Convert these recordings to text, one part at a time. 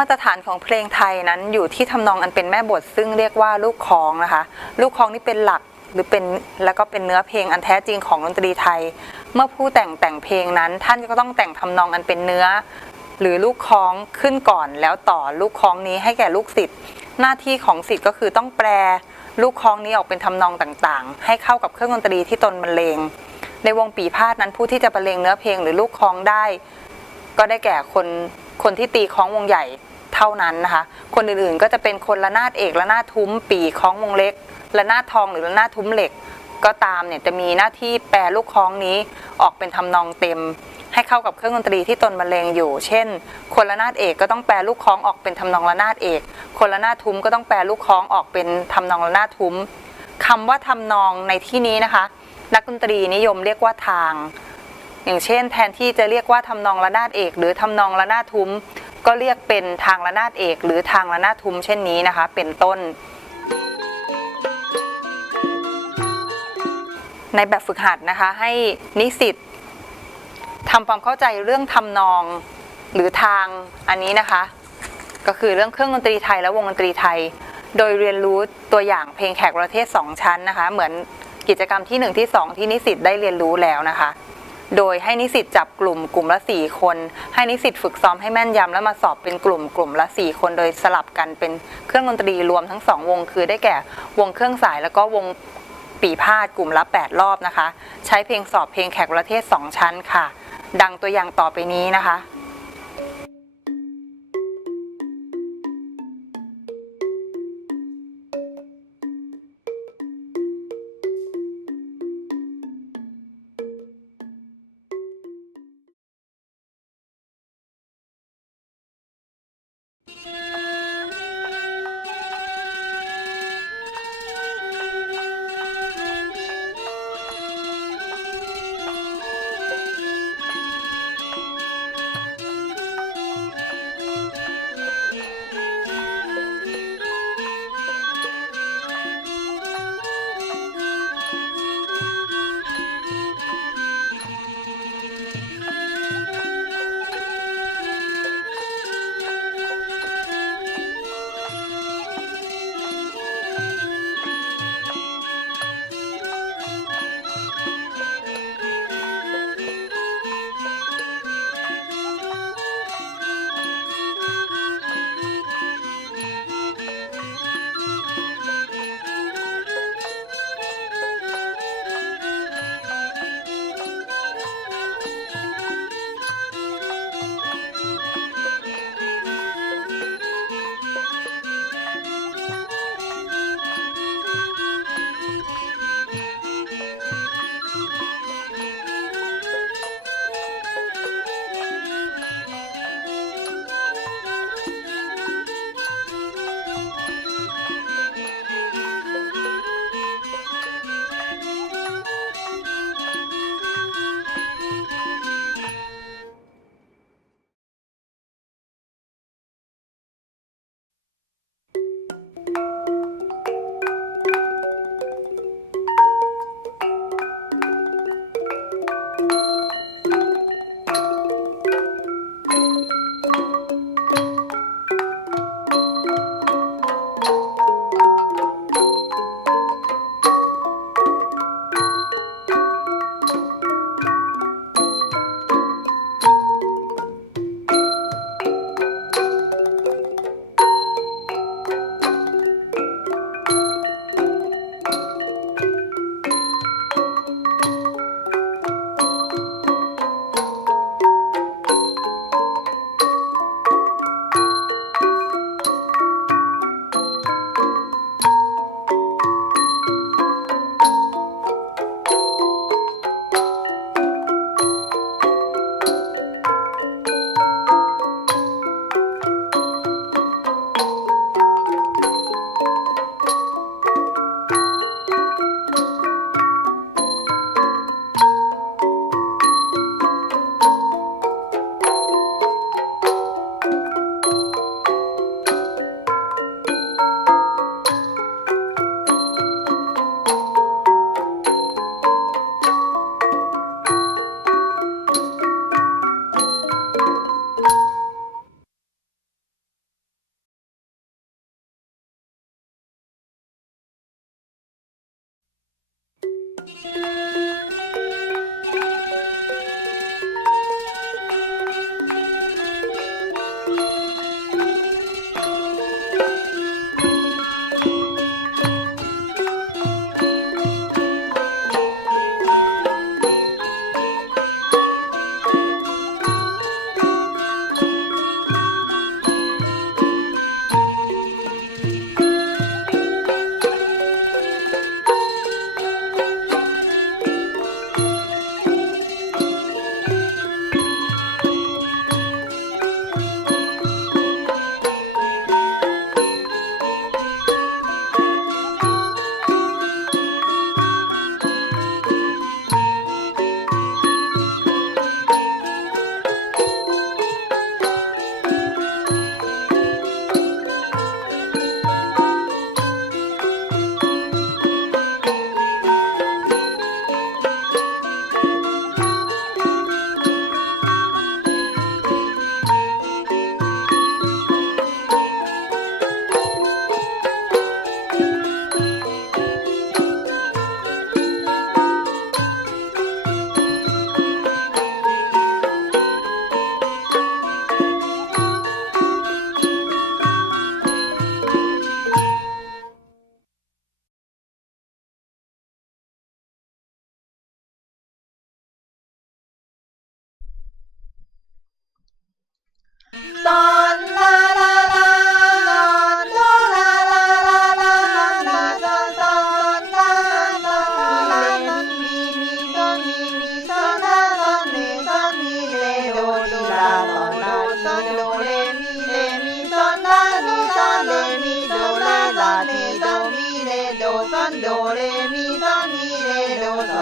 มาตรฐานของเพลงไทยนั้นอยู่ที่ทำนองอันเป็นแม่บทซึ่งเรียกว่าลูกคล้องนะคะ ลูกคล้องนี่เป็นหลักหรือเป็นแล้วก็เป็นเนื้อเพลงอันแท้จริงของดนตรีไทย เมื่อผู้แต่งแต่งเพลงนั้น ท่านก็ต้องแต่งทำนองอันเป็นเนื้อ หรือลูกคล้องขึ้นก่อน แล้วต่อลูกคล้องนี้ให้แก่ลูกศิษย์หน้าที่ของศิษย์ก็คือต้องแปลลูกคล้องนี้ออกเป็นทำนองต่างๆ ให้เข้ากับเครื่องดนตรีที่ตนบรรเลงในวงปีพาดนั้นผู้ที่จะบรรเลงเนื้อเพลงหรือลูกคล้องได้ ก็ได้แก่คน คนที่ตีคล้องวงใหญ่เท่านั้นนะคะ คนอื่นๆก็จะเป็นคนละนาดเอกละนาดทุ้ม ปีคล้องวงเล็กละนาดทองหรือละนาดทุ้มเหล็ก ก็ตามเนี่ยจะมีหน้าที่แปลลูกคล้องนี้ออกเป็นทำนองเต็ม ให้เข้ากับเครื่องดนตรีที่ตนบรรเลงอยู่ เช่น คนละนาดเอกก็ต้องแปลลูกคล้องออกเป็นทำนองละนาดเอก คนละนาดทุ้มก็ต้องแปลลูกคล้องออกเป็นทำนองละนาดทุ้มคำว่าทำนองในที่นี้นะคะ นักดนตรีนิยมเรียกว่าทาง อย่างเช่น แทนที่จะเรียกว่าทำนองระนาดเอก หรือทำนองระนาดทุ้ม ก็เรียกเป็นทางระนาดเอก หรือทางระนาดทุ้มเช่นนี้นะคะ เป็นต้น ในแบบฝึกหัดนะคะให้นิสิตทำความเข้าใจเรื่องทำนองหรือทางอันนี้นะคะ ก็คือเรื่องเครื่องดนตรีไทยและวงดนตรีไทย โดยเรียนรู้ตัวอย่างเพลงแขกประเทศ 2 ชั้นนะคะ เหมือนกิจกรรมที่ 1 ที่ 2 ที่นิสิตได้เรียนรู้แล้วนะคะ โดยให้นิสิตจับกลุ่มกลุ่มละ 4 คน ให้นิสิตฝึกซ้อมให้แม่นยำแล้วมาสอบเป็นกลุ่มกลุ่มละ 4 คนโดยสลับกันเป็นเครื่องดนตรีรวมทั้ง 2 วง คือได้แก่วงเครื่องสายแล้วก็วงปีพาดกลุ่มละ 8 รอบนะคะ ใช้เพลงสอบเพลงแขกประเทศ 2 ชั้นค่ะ ดังตัวอย่างต่อไปนี้นะคะ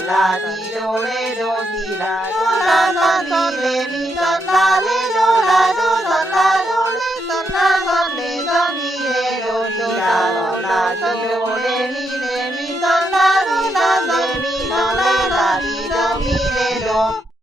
ラミドレドミラドラナミレミドナレドラドナナドレドナドレドミレドミラドラミドレミレミドナミドレミドレラミドミレド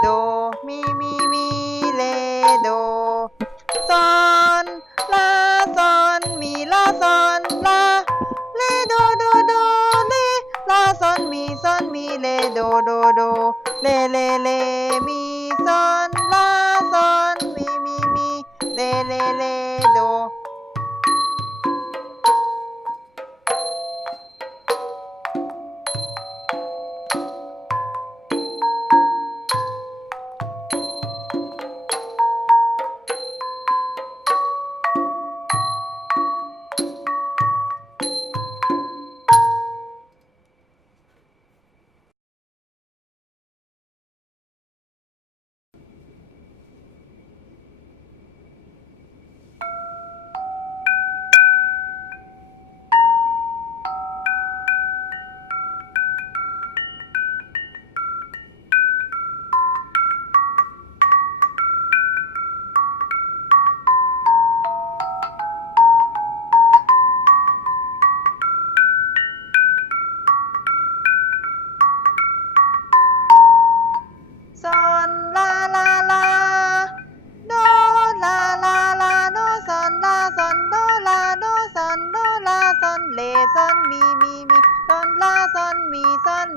โด มีมีมีเลโดซอนลาซอนมีลาซอนลาเลโดโดโดเลลาซอนมีซอนมีเลโดโดโดเลเลเลมีซอนลาซอนมีมีมีเลเลเล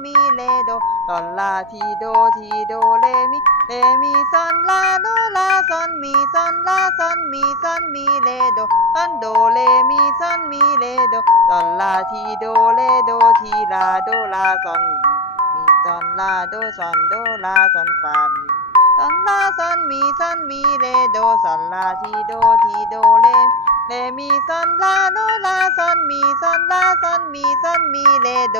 มีเลโดซอนลาทีโดทีโดเลมีเลมีซอนลาโดลาซอนมีซอนลาซอนมีซอนมีเลโดซอนโดเลมีซอนมีเลโดซอนลาทีโดเลโดทีลาโดลาซอนมีมีซอนลาโดซอนโดลาซอนฟามีซอนลาซอนมีซอนมีเลโดซอนลาทีโดทีโดเลเลมีซอนลาโดลาซอนมีซอนลาซอนมีซอนมีเลโด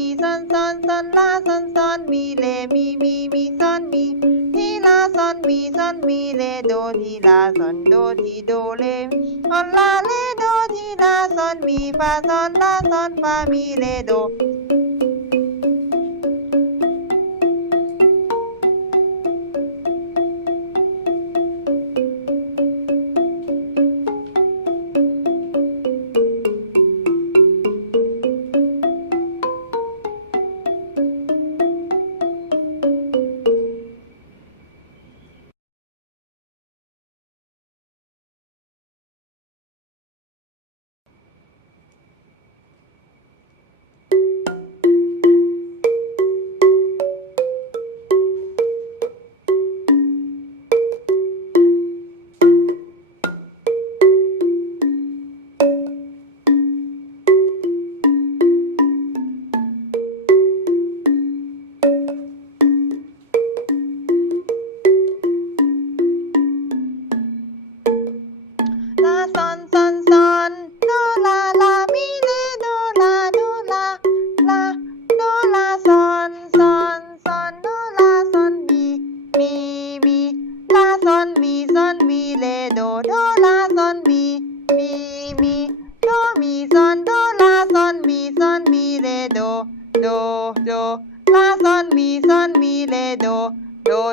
mi son son son la son son mi le mi mi mi son mi ti la son mi son mi le do ti la son do ti do le on la le do ti la son mi fa son la son fa mi le do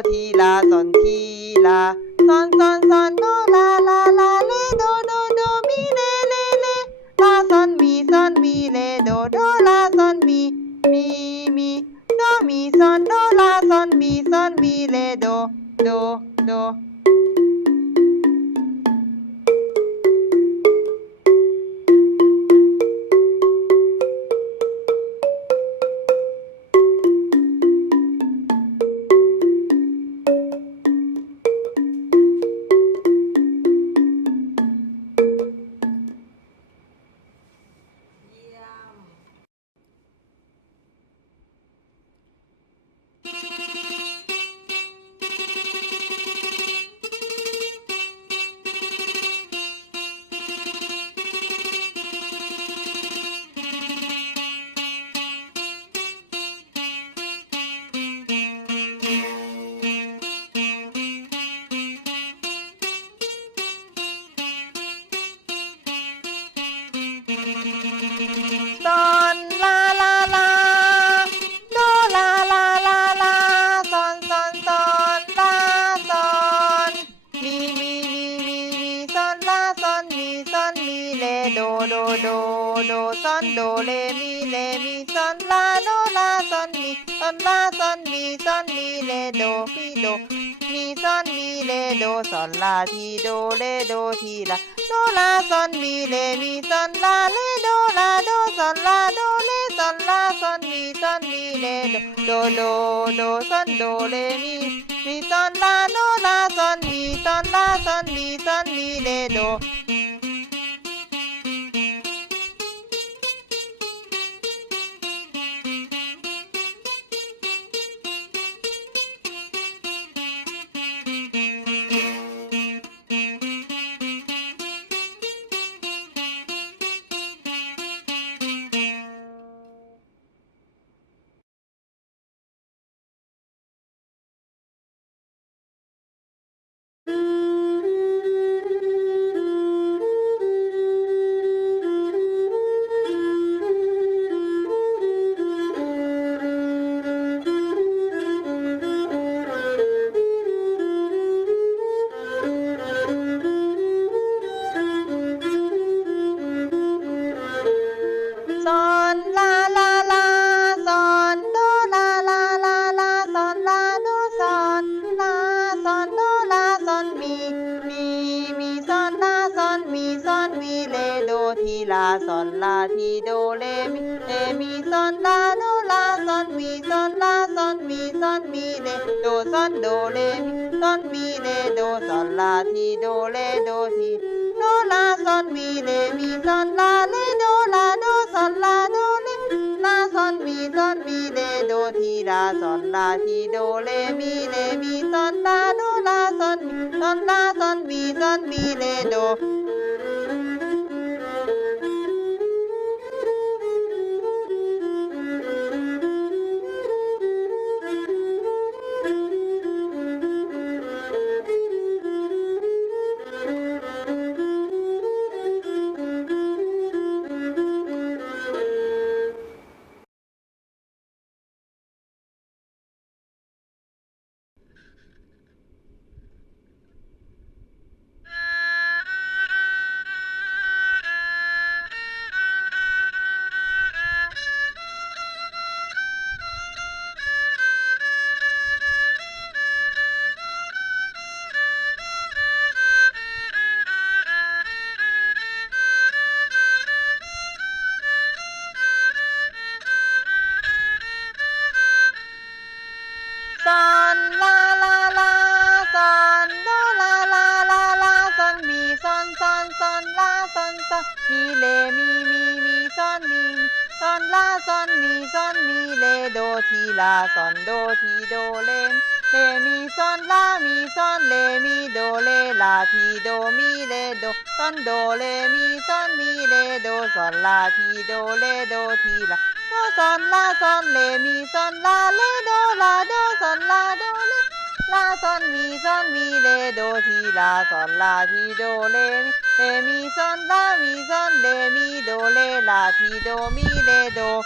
踢啦，转踢啦，转转转。Don la la la, do la la la la, son son son la son, mi mi mi mi mi. Son la son mi son mi le do do do do. Son do le mi le mi. Son la do la son mi. Son la son mi son mi le do mi do. Mi son mi le do. Son la ti do le do ti la. Do la son mi le mi. Son la le la do son la do le son la son mi son mi le do do do son do le mi mi son la do la son mi son la son mi son mi le do do son do re son mi re do son la si do re do si do la son mi re mi son la re do la do son la do re la son mi son mi re do si la son la si do re mi re mi son la do la son mi son la son mi son mi re do. Mi le mi mi mi son mi son la son mi son mi le do ti la son do ti do le le mi son la mi son le mi do le la ti do mi le do son do le mi son mi le do son la ti do le do ti la do son la son le mi son la le do la do son la do le La son mi son mi le do si la son la ti do le mi le mi son la mi son le mi do le la ti do mi le do.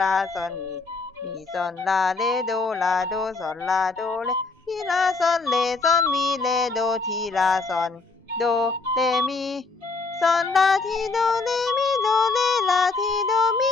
ลาซอนมีมีซอนลาเลโดลาโดซอนลาโดเลทีลาซอนเลซอนมีเลโดทีลาซอนโดเลมีซอนลาทีโดเลมีโดเลลาทีโดมี